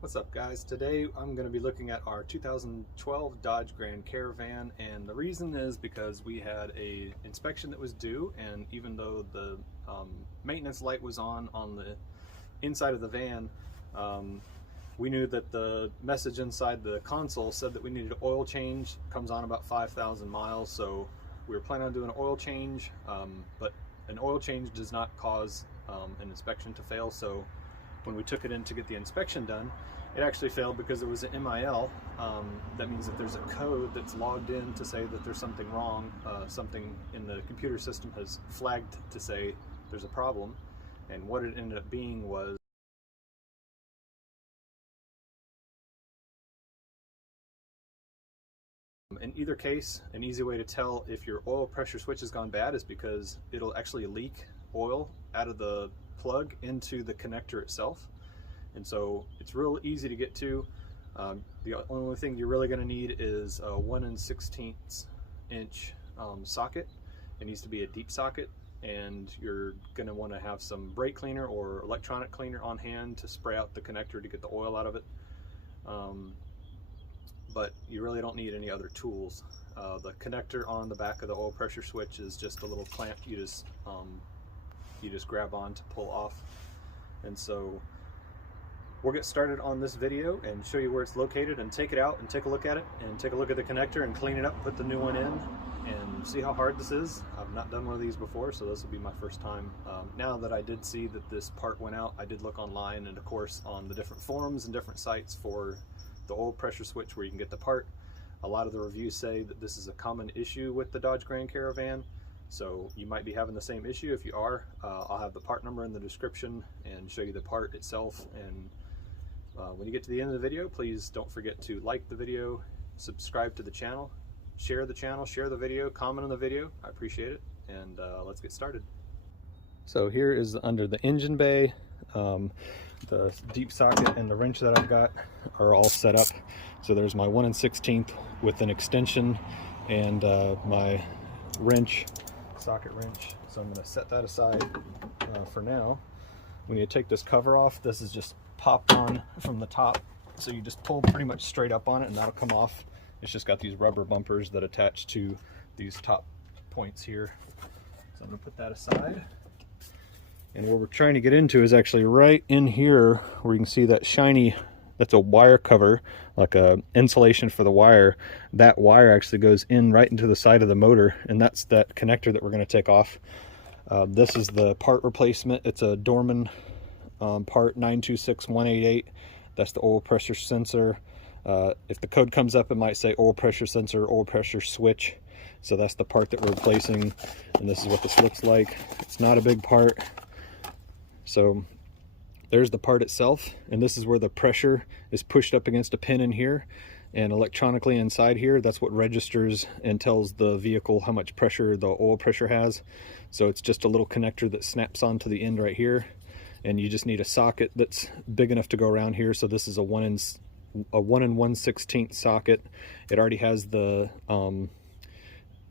What's up, guys? Today I'm going to be looking at our 2012 Dodge Grand Caravan, and the reason is because we had a inspection that was due, and even though the maintenance light was on the inside of the van, we knew that the message inside the console said that we needed an oil change. It comes on about 5,000 miles, so we were planning on doing an oil change, but an oil change does not cause an inspection to fail. So when we took it in to get the inspection done, it actually failed because it was an MIL. That means that there's a code that's logged in to say that there's something wrong. Something in the computer system has flagged to say there's a problem. And what it ended up being was in either case, an easy way to tell if your oil pressure switch has gone bad is because it'll actually leak oil out of the plug into the connector itself. And so it's real easy to get to. The only thing you're really going to need is a 1 16" socket. It needs to be a deep socket, and you're going to want to have some brake cleaner or electronic cleaner on hand to spray out the connector to get the oil out of it. But you really don't need any other tools. The connector on the back of the oil pressure switch is just a little clamp you just grab on to pull off. And so we'll get started on this video and show you where it's located and take it out and take a look at it and take a look at the connector and clean it up, put the new one in, and see how hard this is. I've not done one of these before, so this will be my first time. Now that I did see that this part went out, I did look online and of course on the different forums and different sites for the oil pressure switch where you can get the part. A lot of the reviews say that this is a common issue with the Dodge Grand Caravan. So you might be having the same issue. If you are, I'll have the part number in the description and show you the part itself. And when you get to the end of the video, please don't forget to like the video, subscribe to the channel, share the video, comment on the video. I appreciate it. And let's get started. So here is under the engine bay. The deep socket and the wrench that I've got are all set up. So there's my 1 16" with an extension and my wrench, socket wrench. So I'm going to set that aside for now. When you take this cover off, this is just popped on from the top. So you just pull pretty much straight up on it and that'll come off. It's just got these rubber bumpers that attach to these top points here. So I'm going to put that aside. And where we're trying to get into is actually right in here where you can see that shiny, that's a wire cover, like a insulation for the wire. That wire actually goes in right into the side of the motor, and that's that connector that we're going to take off. This is the part replacement. It's a Dorman part 926188. That's the oil pressure sensor. If the code comes up, it might say oil pressure sensor, oil pressure switch. So that's the part that we're replacing, and this is what this looks like. It's not a big part. So there's the part itself, and this is where the pressure is pushed up against a pin in here, and electronically inside here, that's what registers and tells the vehicle how much pressure the oil pressure has. So it's just a little connector that snaps onto the end right here, and you just need a socket that's big enough to go around here. So this is a 1 1/16" socket. It already has the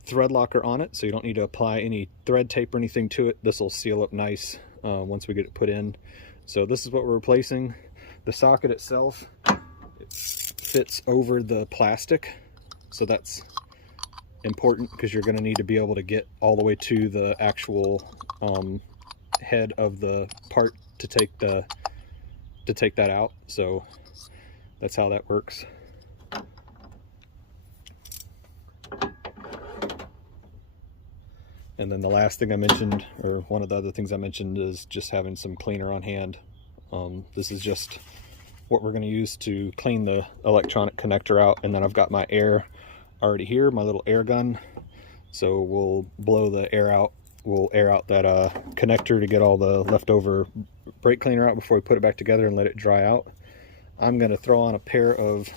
thread locker on it, so you don't need to apply any thread tape or anything to it. This will seal up nice once we get it put in. So this is what we're replacing. The socket itself, it fits over the plastic, so that's important because you're going to need to be able to get all the way to the actual head of the part to take that out. So that's how that works. And then the last thing I mentioned, or one of the other things I mentioned, is just having some cleaner on hand. This is just what we're going to use to clean the electronic connector out. And then I've got my air already here, my little air gun. So we'll blow the air out. We'll air out that connector to get all the leftover brake cleaner out before we put it back together and let it dry out. I'm going to throw on a pair of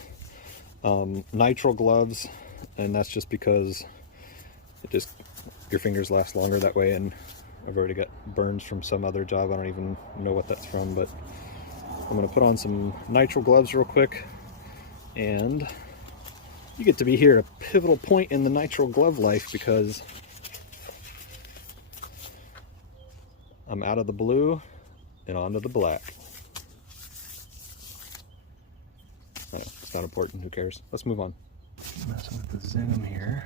nitrile gloves, and that's just because your fingers last longer that way. And I've already got burns from some other job. I don't even know what that's from, but I'm going to put on some nitrile gloves real quick. And you get to be here at a pivotal point in the nitrile glove life, because I'm out of the blue and onto the black. It's not important, who cares? Let's move on. Messing with the zoom here.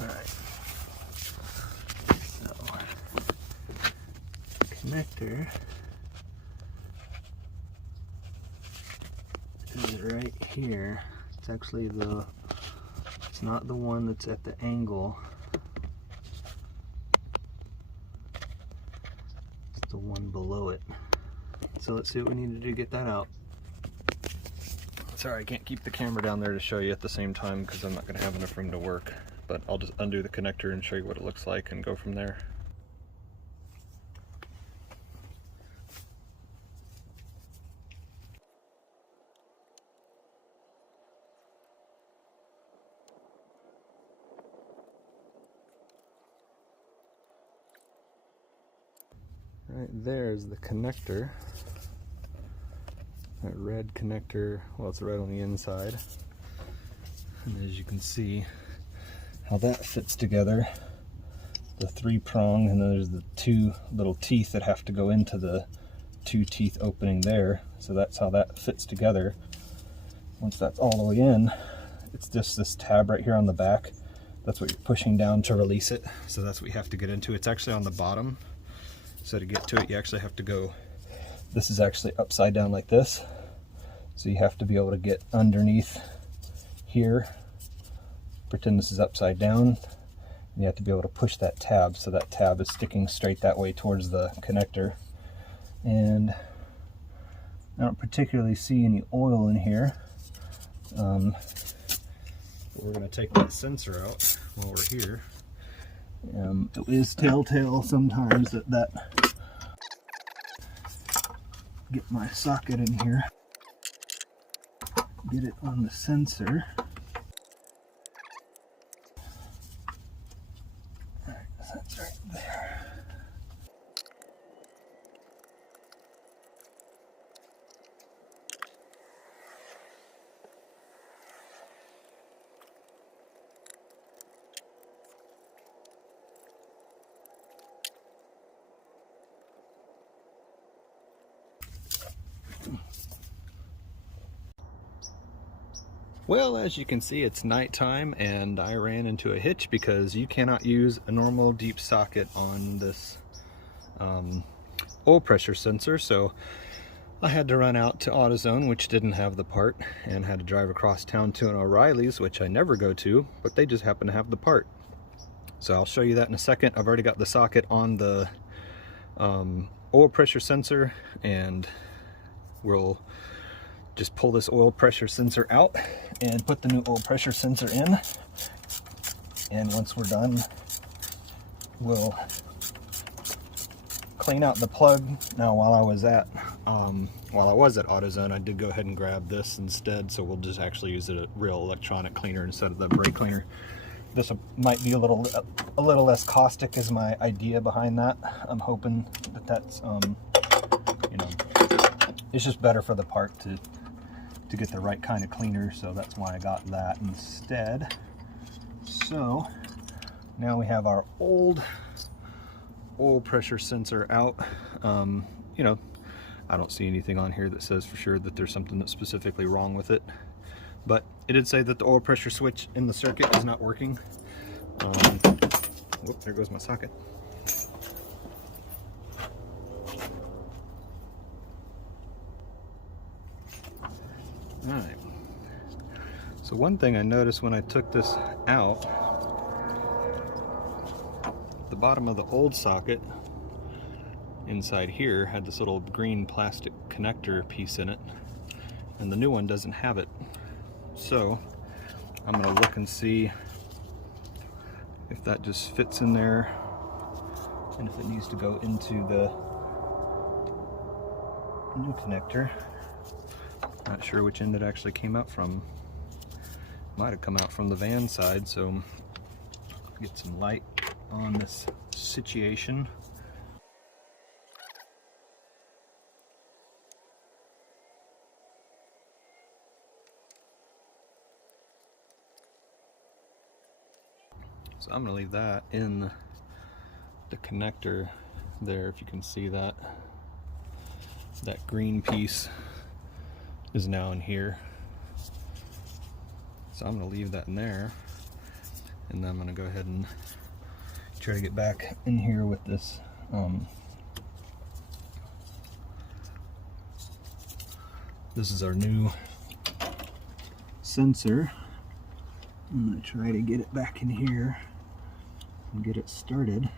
Alright. So, connector is right here. It's actually it's not the one that's at the angle. It's the one below it. So let's see what we need to do to get that out. Sorry, I can't keep the camera down there to show you at the same time because I'm not going to have enough room to work. But I'll just undo the connector and show you what it looks like and go from there. Right there's the connector. That red connector, well, it's right on the inside. And as you can see how that fits together, the 3-prong, and then there's the 2 little teeth that have to go into the 2 teeth opening there. So that's how that fits together. Once that's all the way in, it's just this tab right here on the back. That's what you're pushing down to release it. So that's what you have to get into. It's actually on the bottom. So to get to it, you actually have to go, this is actually upside down like this. So you have to be able to get underneath here. Pretend this is upside down. And you have to be able to push that tab, so that tab is sticking straight that way towards the connector. And I don't particularly see any oil in here. We're going to take that sensor out while we're here. It is telltale sometimes that get my socket in here, get it on the sensor. Alright, that's right there. Well, as you can see, it's nighttime and I ran into a hitch because you cannot use a normal deep socket on this oil pressure sensor. So I had to run out to AutoZone, which didn't have the part, and had to drive across town to an O'Reilly's, which I never go to, but they just happen to have the part. So I'll show you that in a second. I've already got the socket on the oil pressure sensor, and we'll just pull this oil pressure sensor out and put the new oil pressure sensor in. And once we're done, we'll clean out the plug. Now, while I was at AutoZone, I did go ahead and grab this instead, so we'll just actually use a real electronic cleaner instead of the brake cleaner. This might be a little less caustic, is my idea behind that. I'm hoping that that's you know, it's just better for the part to get the right kind of cleaner, so that's why I got that instead. So now we have our old oil pressure sensor out. You know, I don't see anything on here that says for sure that there's something that's specifically wrong with it, but it did say that the oil pressure switch in the circuit is not working. Whoop, there goes my socket. Alright, so one thing I noticed when I took this out, the bottom of the old socket inside here had this little green plastic connector piece in it, and the new one doesn't have it. So I'm going to look and see if that just fits in there and if it needs to go into the new connector. Not sure which end it actually came out from. Might have come out from the van side, so I'll get some light on this situation. So I'm going to leave that in the connector there, if you can see that green piece is now in here. So I'm going to leave that in there, and then I'm going to go ahead and try to get back in here with this this is our new sensor. I'm going to try to get it back in here and get it started.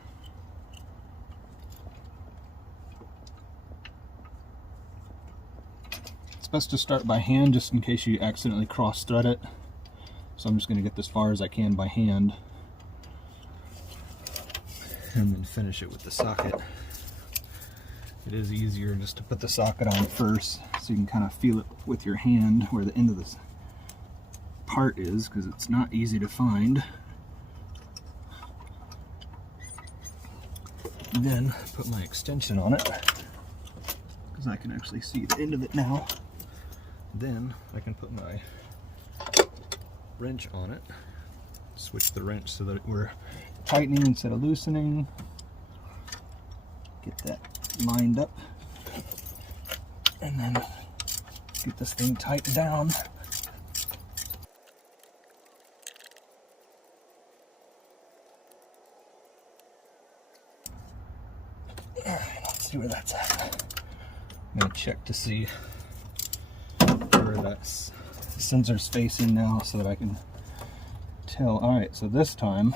It's best to start by hand just in case you accidentally cross thread it. So I'm just going to get as far as I can by hand and then finish it with the socket. It is easier just to put the socket on first so you can kind of feel it with your hand where the end of this part is, because it's not easy to find. And then put my extension on it because I can actually see the end of it now. Then I can put my wrench on it, switch the wrench so that we're tightening instead of loosening. Get that lined up and then get this thing tightened down. Alright, let's see where that's at. I'm going to check to see where that sensor's facing now so that I can tell. Alright, so this time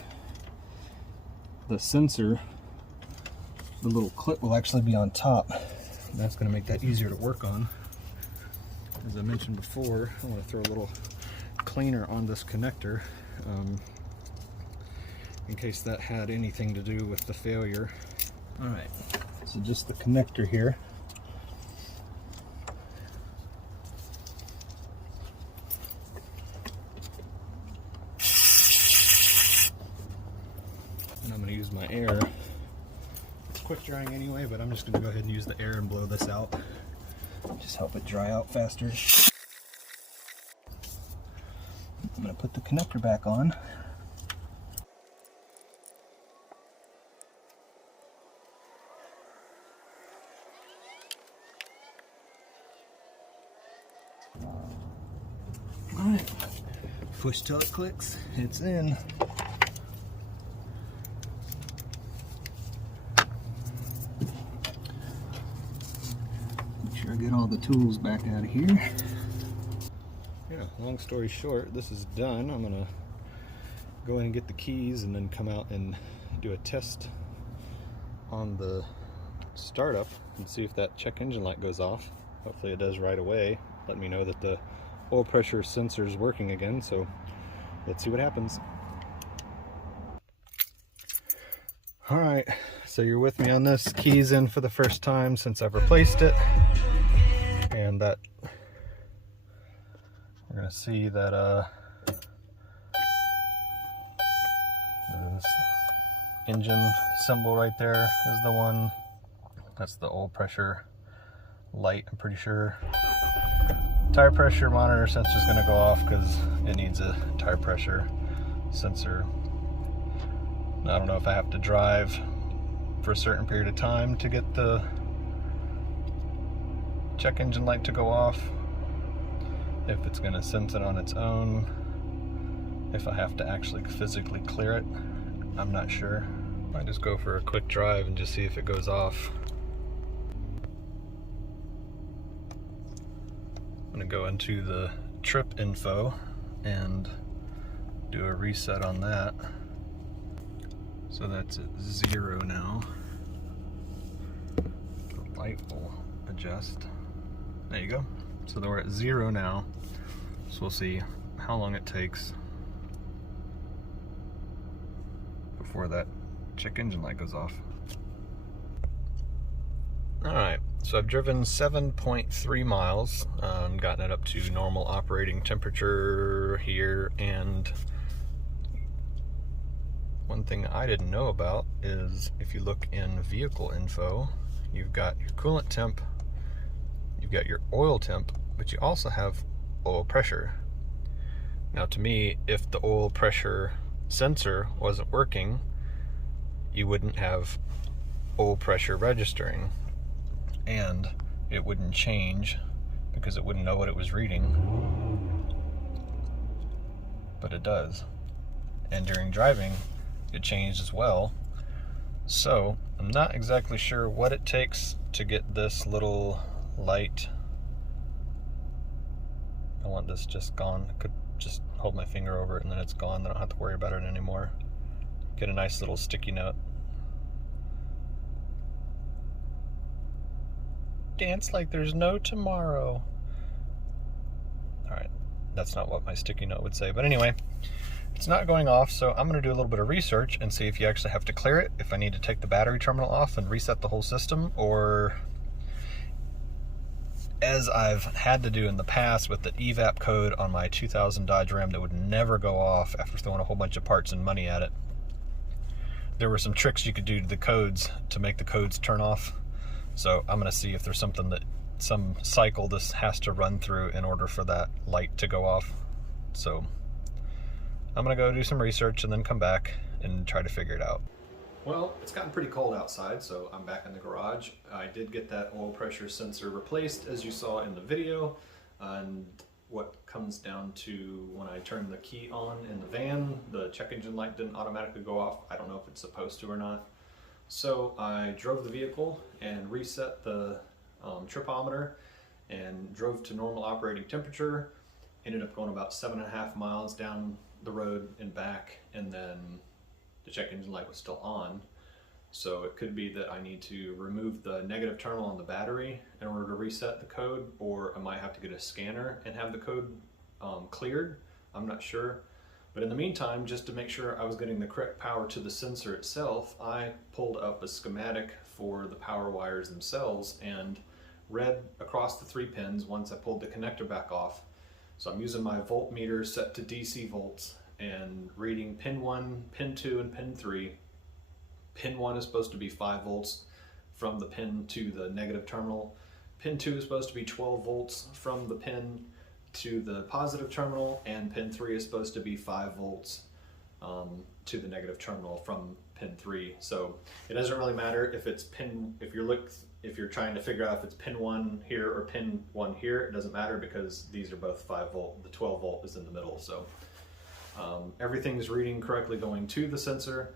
the sensor, the little clip will actually be on top. That's going to make that easier to work on. As I mentioned before, I want to throw a little cleaner on this connector in case that had anything to do with the failure. Alright, so just the connector here. And I'm going to use my air. It's quick drying anyway, but I'm just going to go ahead and use the air and blow this out. Just help it dry out faster. I'm going to put the connector back on. Alright, push till it clicks, it's in. Make sure I get all the tools back out of here. Yeah, long story short, this is done. I'm gonna go in and get the keys and then come out and do a test on the startup and see if that check engine light goes off. Hopefully it does right away. Let me know that the oil pressure sensor is working again, so let's see what happens. Alright, so you're with me on this. Keys in for the first time since I've replaced it, and that we're gonna see that this engine symbol right there is the one. That's the oil pressure light, I'm pretty sure. Tire pressure monitor sensor is going to go off because it needs a tire pressure sensor. I don't know if I have to drive for a certain period of time to get the check engine light to go off, if it's going to sense it on its own, if I have to actually physically clear it, I'm not sure. I just go for a quick drive and just see if it goes off. I'm going to go into the trip info and do a reset on that. So that's at 0 now. The light will adjust. There you go. So we're at 0 now. So we'll see how long it takes before that check engine light goes off. Alright, so I've driven 7.3 miles, gotten it up to normal operating temperature here, and one thing I didn't know about is if you look in vehicle info, you've got your coolant temp, you've got your oil temp, but you also have oil pressure. Now to me, if the oil pressure sensor wasn't working, you wouldn't have oil pressure registering, and it wouldn't change because it wouldn't know what it was reading, but it does. And during driving, it changed as well. So I'm not exactly sure what it takes to get this little light. I want this just gone. I could just hold my finger over it and then it's gone. Then I don't have to worry about it anymore. Get a nice little sticky note. Dance like there's no tomorrow. Alright, that's not what my sticky note would say. But anyway, it's not going off, so I'm going to do a little bit of research and see if you actually have to clear it, if I need to take the battery terminal off and reset the whole system, or as I've had to do in the past with the evap code on my 2000 Dodge Ram that would never go off after throwing a whole bunch of parts and money at it. There were some tricks you could do to the codes to make the codes turn off. So I'm going to see if there's something that, some cycle this has to run through in order for that light to go off. So I'm going to go do some research and then come back and try to figure it out. Well, it's gotten pretty cold outside, so I'm back in the garage. I did get that oil pressure sensor replaced, as you saw in the video. And what comes down to when I turn the key on in the van, the check engine light didn't automatically go off. I don't know if it's supposed to or not. So I drove the vehicle and reset the tripometer and drove to normal operating temperature. Ended up going about 7.5 miles down the road and back, and then the check engine light was still on. So it could be that I need to remove the negative terminal on the battery in order to reset the code, or I might have to get a scanner and have the code cleared. I'm not sure. But in the meantime, just to make sure I was getting the correct power to the sensor itself, I pulled up a schematic for the power wires themselves and read across the 3 pins once I pulled the connector back off. So I'm using my voltmeter set to DC volts and reading pin 1, pin 2, and pin 3. Pin 1 is supposed to be 5 volts from the pin to the negative terminal. Pin 2 is supposed to be 12 volts from the pin to the positive terminal, and pin 3 is supposed to be 5 volts to the negative terminal from pin 3. So it doesn't really matter if it's if you're trying to figure out if it's pin 1 here or pin 1 here, it doesn't matter because these are both 5 volt. The 12 volt is in the middle. So everything's reading correctly going to the sensor.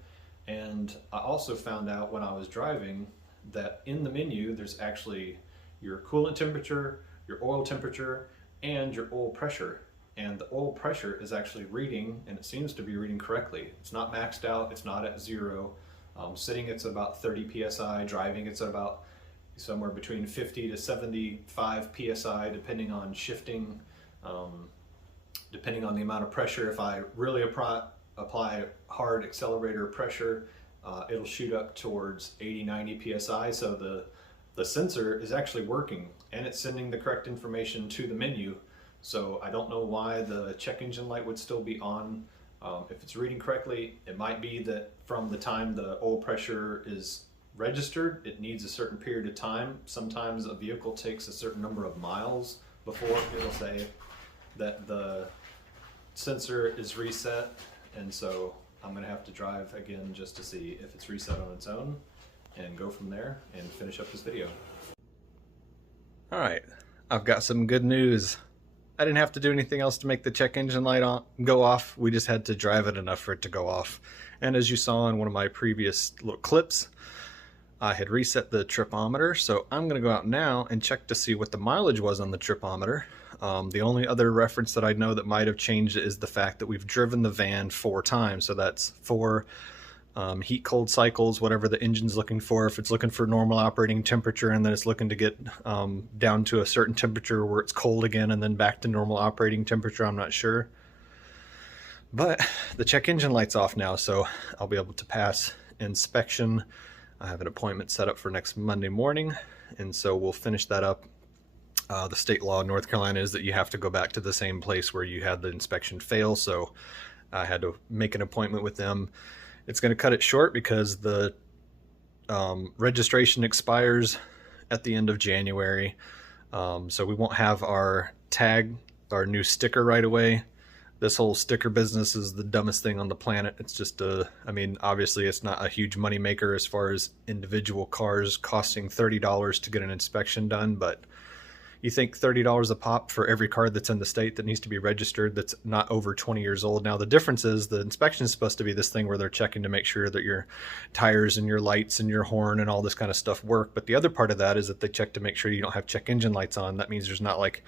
And I also found out when I was driving that in the menu there's actually your coolant temperature, your oil temperature, and your oil pressure. And the oil pressure is actually reading, and it seems to be reading correctly. It's not maxed out, it's not at 0. Sitting it's about 30 psi, driving it's at about somewhere between 50 to 75 psi, depending on shifting, depending on the amount of pressure. If I really apply hard accelerator pressure, it'll shoot up towards 80-90 psi. So the sensor is actually working and it's sending the correct information to the menu. So I don't know why the check engine light would still be on. If it's reading correctly, it might be that from the time the oil pressure is registered, it needs a certain period of time. Sometimes a vehicle takes a certain number of miles before it'll say that the sensor is reset. And so I'm gonna have to drive again just to see if it's reset on its own and go from there and finish up this video. All right, I've got some good news. I didn't have to do anything else to make the check engine light go off. We just had to drive it enough for it to go off. And as you saw in one of my previous little clips, I had reset the tripometer. So I'm gonna go out now and check to see what the mileage was on the tripometer. The only other reference that I know that might have changed is the fact that we've driven the van 4 times. So that's 4 heat cold cycles, whatever the engine's looking for. If it's looking for normal operating temperature and then it's looking to get down to a certain temperature where it's cold again and then back to normal operating temperature, I'm not sure. But the check engine light's off now, so I'll be able to pass inspection. I have an appointment set up for next Monday morning, and so we'll finish that up. The state law in North Carolina is that you have to go back to the same place where you had the inspection fail, so I had to make an appointment with them. It's going to cut it short because the registration expires at the end of January, so we won't have our tag, our new sticker right away. This whole sticker business is the dumbest thing on the planet. It's just I mean, obviously it's not a huge money maker as far as individual cars costing $30 to get an inspection done, but you think $30 a pop for every car that's in the state that needs to be registered that's not over 20 years old. Now the difference is the inspection is supposed to be this thing where they're checking to make sure that your tires and your lights and your horn and all this kind of stuff work. But the other part of that is that they check to make sure you don't have check engine lights on. That means there's not like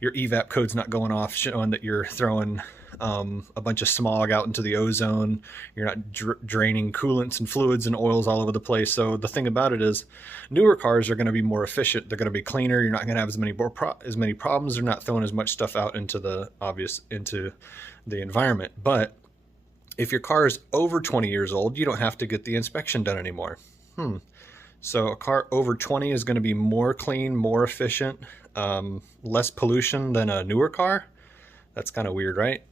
your evap code's not going off showing that you're throwing a bunch of smog out into the ozone. You're not draining coolants and fluids and oils all over the place. So the thing about it is newer cars are going to be more efficient. They're going to be cleaner. You're not going to have as many problems. They're not throwing as much stuff out into the environment. But if your car is over 20 years old, you don't have to get the inspection done anymore. So a car over 20 is going to be more clean, more efficient, less pollution than a newer car. That's kind of weird, right?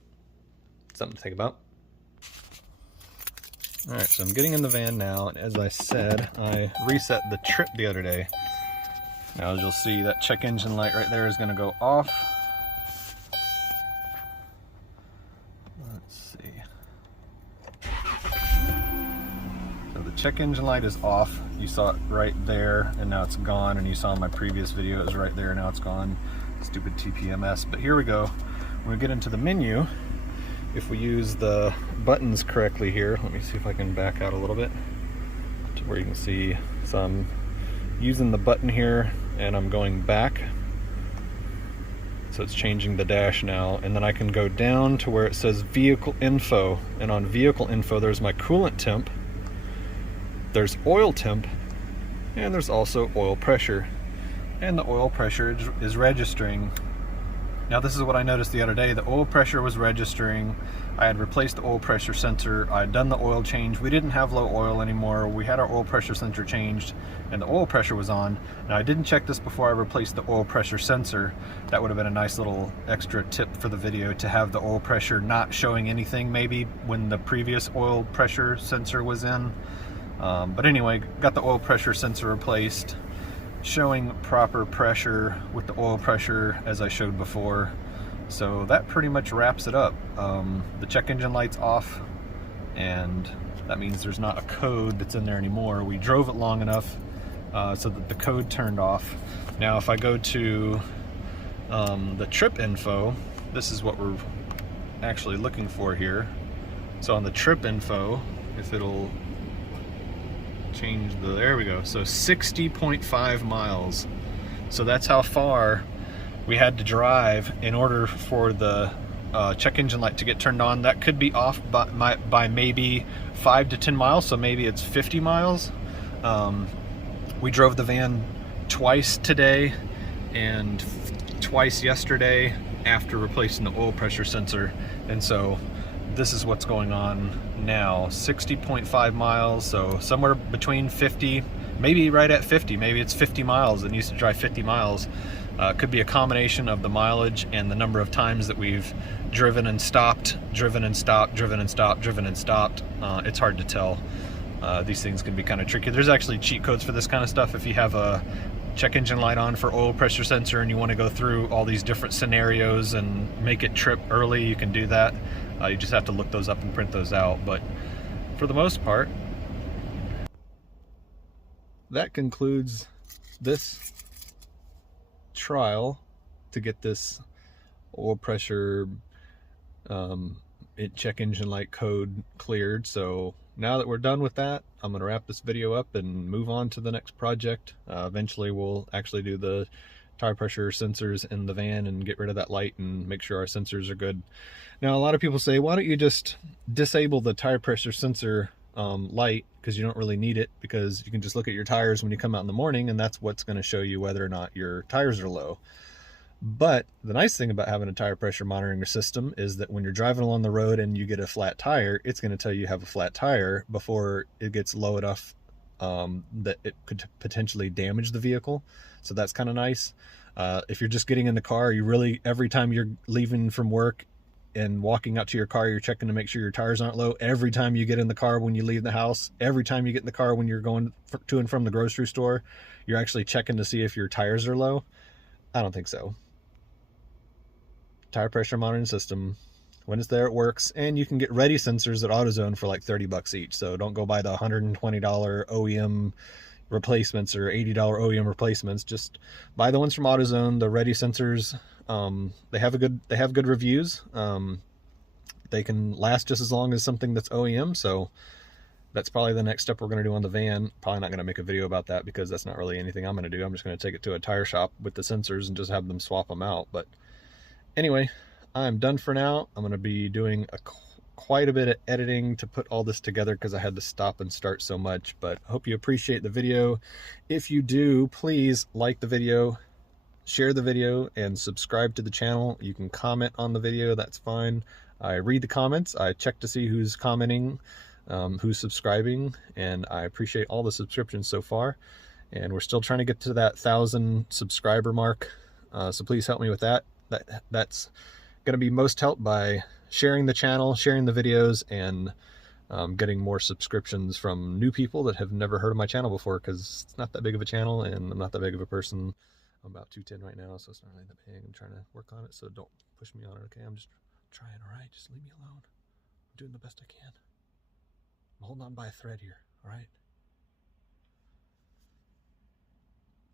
Something to think about. All right, so I'm getting in the van now, and as I said, I reset the trip the other day. Now, as you'll see, that check engine light right there is going to go off. Let's see. So the check engine light is off. You saw it right there, and now it's gone. And you saw in my previous video, it was right there, and now it's gone. Stupid TPMS. But here we go. When we get into the menu, if we use the buttons correctly here, let me see if I can back out a little bit to where you can see. So I'm using the button here and I'm going back. So it's changing the dash now. And then I can go down to where it says vehicle info. And on vehicle info, there's my coolant temp, there's oil temp, and there's also oil pressure. And the oil pressure is registering. Now this is what I noticed the other day. The oil pressure was registering. I had replaced the oil pressure sensor. I had done the oil change. We didn't have low oil anymore. We had our oil pressure sensor changed and the oil pressure was on. Now I didn't check this before I replaced the oil pressure sensor. That would have been a nice little extra tip for the video, to have the oil pressure not showing anything maybe when the previous oil pressure sensor was in. But anyway, got the oil pressure sensor replaced, showing proper pressure with the oil pressure as I showed before. So that pretty much wraps it up. The check engine light's off, and that means there's not a code that's in there anymore. We drove it long enough so that the code turned off. Now if I go to the trip info, this is what we're actually looking for here. So on the trip info, if it'll change the, there we go, so 60.5 miles. So that's how far we had to drive in order for the check engine light to get turned on. That could be off by maybe 5 to 10 miles, so maybe it's 50 miles. We drove the van twice today and twice yesterday after replacing the oil pressure sensor, and so this is what's going on now. 60.5 miles, so somewhere between 50, maybe right at 50, maybe it's 50 miles. It needs to drive 50 miles. Could be a combination of the mileage and the number of times that we've driven and stopped, driven and stopped, driven and stopped, driven and stopped. It's hard to tell. These things can be kind of tricky. There's actually cheat codes for this kind of stuff. If you have a check engine light on for oil pressure sensor and you want to go through all these different scenarios and make it trip early, you can do that. You just have to look those up and print those out. But for the most part, that concludes this trial to get this oil pressure check engine light code cleared. So now that we're done with that, I'm going to wrap this video up and move on to the next project. Eventually we'll actually do the tire pressure sensors in the van and get rid of that light and make sure our sensors are good. Now a lot of people say, why don't you just disable the tire pressure sensor light, because you don't really need it, because you can just look at your tires when you come out in the morning and that's what's going to show you whether or not your tires are low. But the nice thing about having a tire pressure monitoring system is that when you're driving along the road and you get a flat tire, it's going to tell you have a flat tire before it gets low enough that it could potentially damage the vehicle. So that's kind of nice. If you're just getting in the car, you really, every time you're leaving from work and walking out to your car, you're checking to make sure your tires aren't low. Every time you get in the car when you leave the house, every time you get in the car when you're going to and from the grocery store, you're actually checking to see if your tires are low. I don't think so. Tire pressure monitoring system, when it's there, it works. And you can get ready sensors at AutoZone for like 30 bucks each. So don't go buy the $120 OEM, replacements or $80 OEM replacements. Just buy the ones from AutoZone, the Ready sensors. They have good reviews. They can last just as long as something that's OEM, so that's probably the next step we're going to do on the van. Probably not going to make a video about that because that's not really anything I'm going to do. I'm just going to take it to a tire shop with the sensors and just have them swap them out. But anyway, I'm done for now. I'm going to be doing quite a bit of editing to put all this together because I had to stop and start so much. But I hope you appreciate the video. If you do, please like the video, share the video, and subscribe to the channel. You can comment on the video, that's fine. I read the comments. I check to see who's commenting, who's subscribing, and I appreciate all the subscriptions so far. And we're still trying to get to that 1,000 subscriber mark, so please help me with that. That's going to be most helped by sharing the channel, sharing the videos, and getting more subscriptions from new people that have never heard of my channel before, because it's not that big of a channel and I'm not that big of a person. I'm about 210 right now, so it's not really that big. I'm trying to work on it, so don't push me on it, okay? I'm just trying, all right? Just leave me alone. I'm doing the best I can. I'm holding on by a thread here, all right?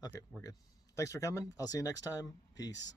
Okay, we're good. Thanks for coming. I'll see you next time. Peace.